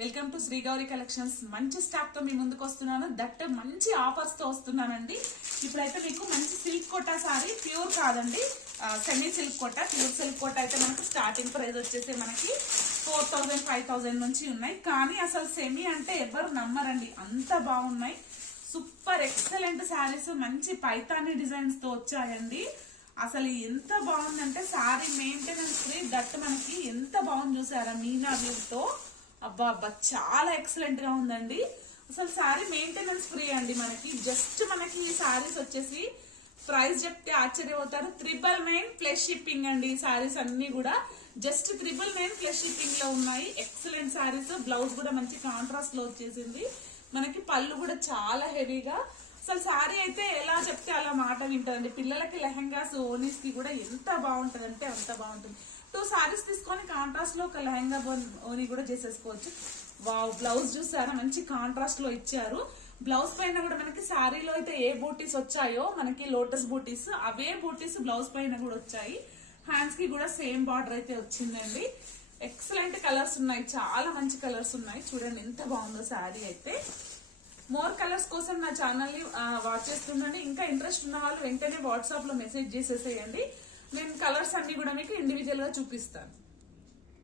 Welcome to Shri Gauri collections. మంచి stock తో మీ ముందుకు వస్తున్నాను. దట్ మంచి ఆఫర్స్ తో వస్తున్నానండి. ఇప్పుడైతే మీకు మంచి సిల్క్ కోటా సారీ, ప్యూర్ కాదండి, semi silk Kota. Pure silk Kota అయితే మనకు స్టార్టింగ్ ప్రైస్ వచ్చేసి మనకి 4000 5000 నుంచి ఉన్నాయి. కానీ అసలు సెమీ అంటే ఎవరు నమ్మరండి, అంత బాగున్నాయి. సూపర్ ఎక్సలెంట్ శారీస్, మంచి పైతాని డిజైన్స్ తో వచ్చాయండి. అసలు ఎంత బాగుందంటే సారీ మెయింటెనెన్స్ ఫ్రీ, దట్ మనకి ఎంత బాగుంది చూసారా మీనా వ్యూ తో. అబ్బా అబ్బా చాలా ఎక్సలెంట్ గా ఉందండి. అసలు సారీ మెయింటెనెన్స్ ఫ్రీ అండి. మనకి జస్ట్ మనకి ఈ సారీస్ వచ్చేసి ప్రైస్ చెప్తే ఆశ్చర్యపోతారు, 999 ప్లస్ షిప్పింగ్ అండి. ఈ సారీస్ అన్ని కూడా జస్ట్ 999 ప్లస్ షిప్పింగ్ లో ఉన్నాయి. ఎక్సలెంట్ సారీస్. బ్లౌజ్ కూడా మంచి కాంట్రాస్ట్ లో వచ్చేసింది. మనకి పళ్ళు కూడా చాలా హెవీగా. అసలు సారీ అయితే ఎలా చెప్తే అలా మాట వింటదండి. పిల్లలకి లెహంగాస్, ఓనీస్ కి కూడా ఎంత బాగుంటది అంటే అంత బాగుంటుంది. 2 సారీస్ తీసుకొని కాంట్రాస్ట్ లో ఒక లెహంగా ఓనీ కూడా చేసేసుకోవచ్చు. వావ్, బ్లౌజ్ చూసారా మంచి కాంట్రాస్ట్ లో ఇచ్చారు. బ్లౌజ్ పైన కూడా మనకి సారీలో అయితే ఏ బూటీస్ వచ్చాయో మనకి లోటస్ బూటీస్, అవే బూటీస్ బ్లౌజ్ పైన కూడా వచ్చాయి. హ్యాండ్స్ కి కూడా సేమ్ బార్డర్ అయితే వచ్చిందండి. ఎక్సలెంట్ కలర్స్ ఉన్నాయి, చాలా మంచి కలర్స్ ఉన్నాయి. చూడండి ఎంత బాగుందో సారీ అయితే. మోర్ కలర్స్ కోసం నా ఛానల్ ని వాచ్ చేస్తుండండి. ఇంకా ఇంట్రెస్ట్ ఉన్న వాళ్ళు వెంటనే వాట్సాప్ లో మెసేజ్ చేసేసేయండి. నేను కలర్స్ అన్ని కూడా మీకు ఇండివిజువల్ గా చూపిస్తాను.